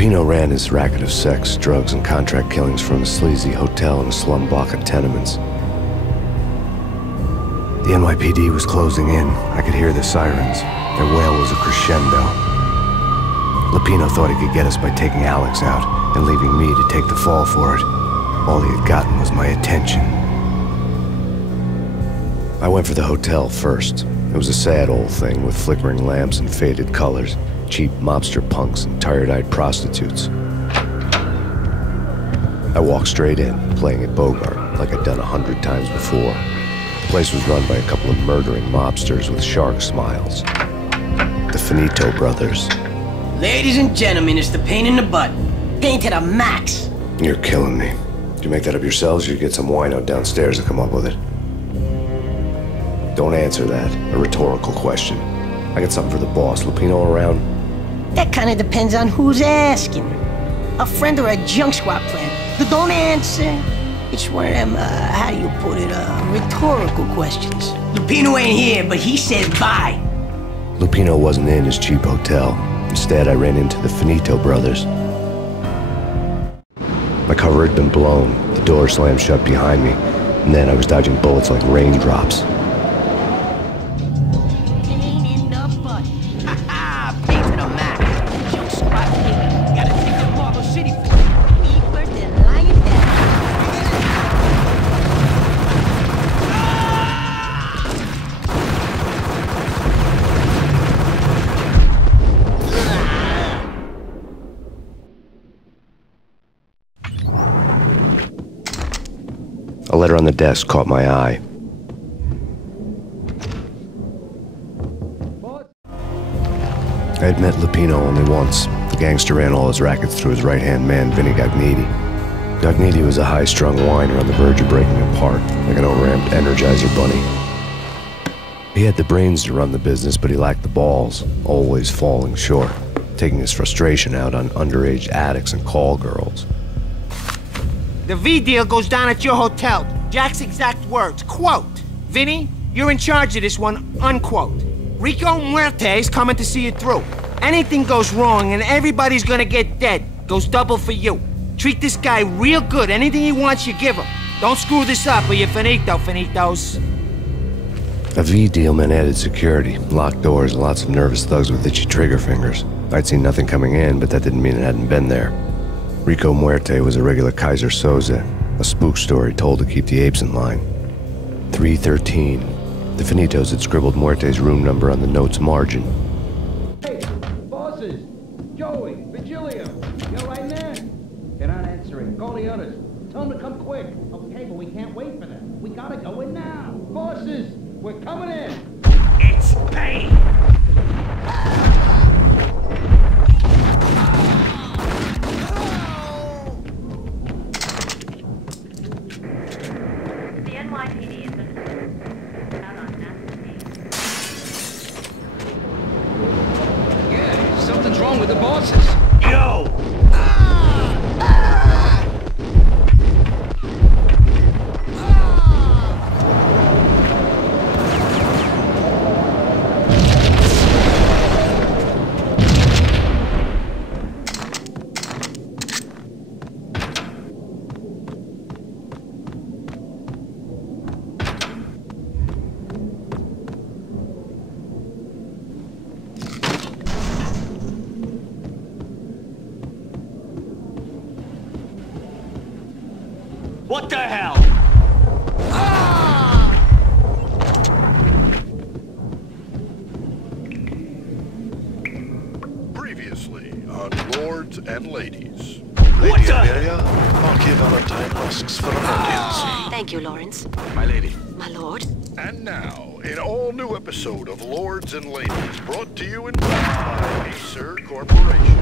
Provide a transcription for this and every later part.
Lupino ran his racket of sex, drugs, and contract killings from a sleazy hotel in a slum block of tenements. The NYPD was closing in. I could hear the sirens. Their wail was a crescendo. Lupino thought he could get us by taking Alex out and leaving me to take the fall for it. All he had gotten was my attention. I went for the hotel first. It was a sad old thing with flickering lamps and faded colors, cheap mobster punks and tired-eyed prostitutes. I walked straight in, playing at Bogart like I'd done 100 times before. The place was run by a couple of murdering mobsters with shark smiles. The Finito brothers. Ladies and gentlemen, it's the Payne in the butt. Payne to the max. You're killing me. Did you make that up yourselves, or you get some wino downstairs to come up with it? Don't answer that. A rhetorical question. I got something for the boss. Lupino around? That kind of depends on who's asking. A friend or a junk squad plan. But don't answer. It's one of them, how do you put it, rhetorical questions. Lupino ain't here, but he said bye. Lupino wasn't in his cheap hotel. Instead, I ran into the Finito brothers. My cover had been blown. The door slammed shut behind me. And then I was dodging bullets like raindrops. Payne in the butt. Ha ha! Payne to the max. Junk squad killer. Gotta take the Marble City for it. Me first and lying down. A letter on the desk caught my eye. I had met Lupino only once. The gangster ran all his rackets through his right-hand man, Vinny Gagniti. Gagniti was a high-strung whiner on the verge of breaking apart, like an overamped Energizer bunny. He had the brains to run the business, but he lacked the balls, always falling short, taking his frustration out on underage addicts and call girls. The V deal goes down at your hotel. Jack's exact words, quote, "Vinny, you're in charge of this one," unquote. Rico Muerte's coming to see it through. Anything goes wrong and everybody's gonna get dead. Goes double for you. Treat this guy real good. Anything he wants, you give him. Don't screw this up or you're finito, finitos. A V deal meant added security, locked doors, and lots of nervous thugs with itchy trigger fingers. I'd seen nothing coming in, but that didn't mean it hadn't been there. Rico Muerte was a regular Kaiser Soze, a spook story told to keep the apes in line. 313. The Finitos had scribbled Muerte's room number on the note's margin. Hey, bosses! Joey, Virgilio, you're right there? They're not answering. Call the others. Tell them to come quick. Okay, but we can't wait for them. We gotta go in now. Bosses, we're coming in. It's Payne! The NYPD has been out on nasty. Yeah, something's wrong with the bosses. Yo! What the hell? Previously on Lords and Ladies. What Lady the- Amelia, Marquis Valentine asks for an audience. Thank you, Lawrence. My lady. My lord. And now, an all-new episode of Lords and Ladies, brought to you in part by Acer Corporation.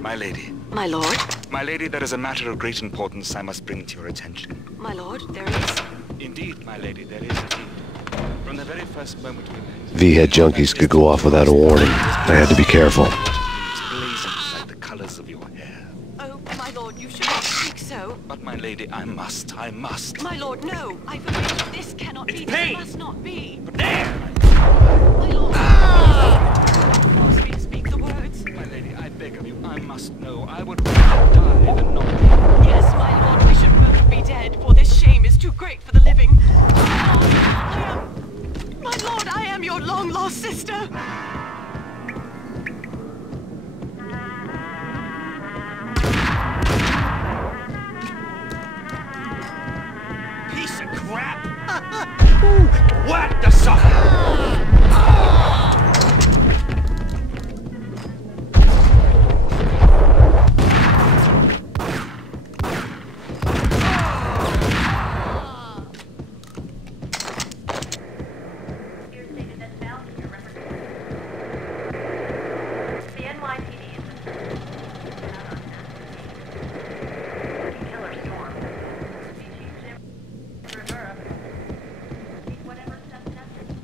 My lady. My lord. My lady, there is a matter of great importance I must bring to your attention. My lord, there is. Indeed, my lady, there is indeed. From the very first moment we met... V-head junkies could go off without a warning. I had to be careful. Blazing like the colors of your hair. Oh, my My lord, you should not speak so. But my lady, I must. My lord, no. I forbid. This cannot be. Payne! This must not be. There! My lord. Force me to speak the words. My lady, I beg of you, I must know. I would rather die than not. Yes, my lord, we should both be dead, for this shame is too great for the living. My lord, I am your long-lost sister. Piece of crap! What the sucker! The NYPD is killer storm. Chief Jim Rivera. Take whatever steps necessary.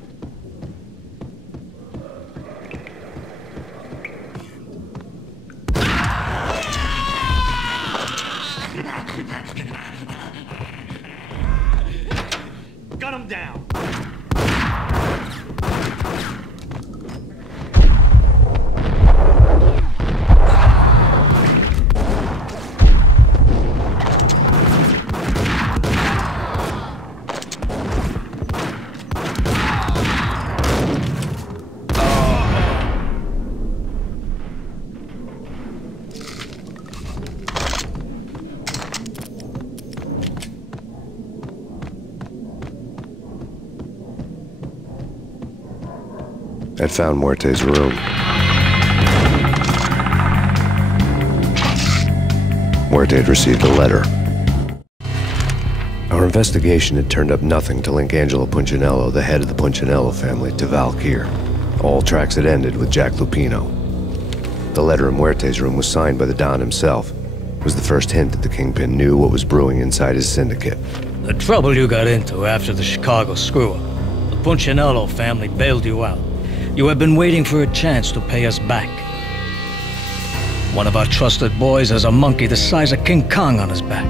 Gun him down! I'd found Muerte's room. Muerte had received a letter. Our investigation had turned up nothing to link Angelo Punchinello, the head of the Punchinello family, to Val Kier. All tracks had ended with Jack Lupino. The letter in Muerte's room was signed by the Don himself. It was the first hint that the Kingpin knew what was brewing inside his syndicate. The trouble you got into after the Chicago screw-up. The Punchinello family bailed you out. You have been waiting for a chance to pay us back. One of our trusted boys has a monkey the size of King Kong on his back.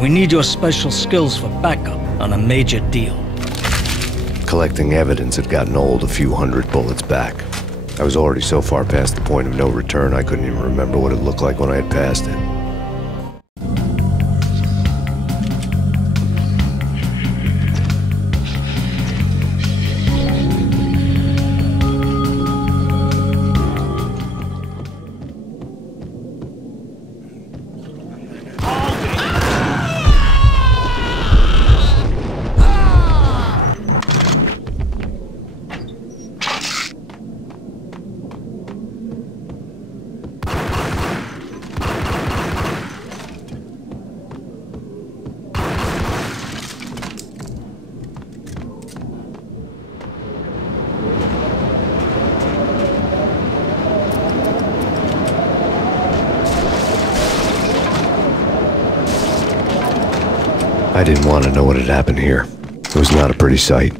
We need your special skills for backup on a major deal. Collecting evidence had gotten old a few hundred bullets back. I was already so far past the point of no return I couldn't even remember what it looked like when I had passed it. I didn't want to know what had happened here. It was not a pretty sight.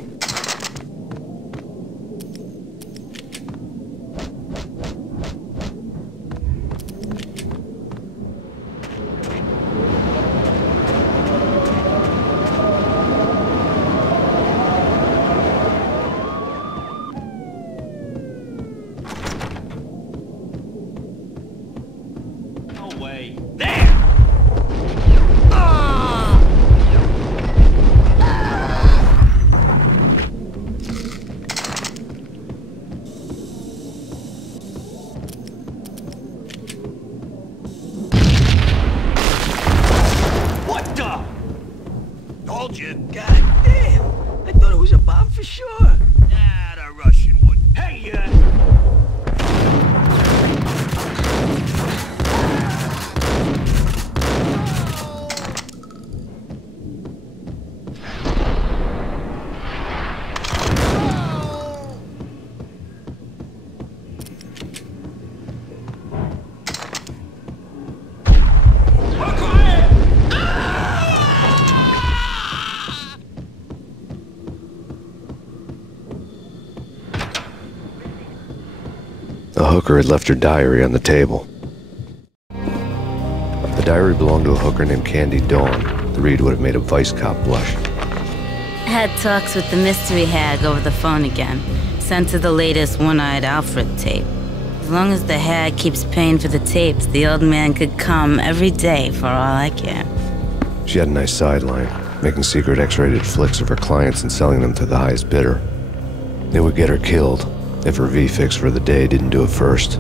No way. There! Told you. God damn! I thought it was a bomb for sure. Nah, the Russian would. Hey, The hooker had left her diary on the table. The diary belonged to a hooker named Candy Dawn. The read would have made a vice cop blush. Had talks with the mystery hag over the phone again. Sent her the latest One-Eyed Alfred tape. As long as the hag keeps paying for the tapes, the old man could come every day for all I care. She had a nice sideline, making secret X-rated flicks of her clients and selling them to the highest bidder. They would get her killed if her V-fix for the day didn't do it first.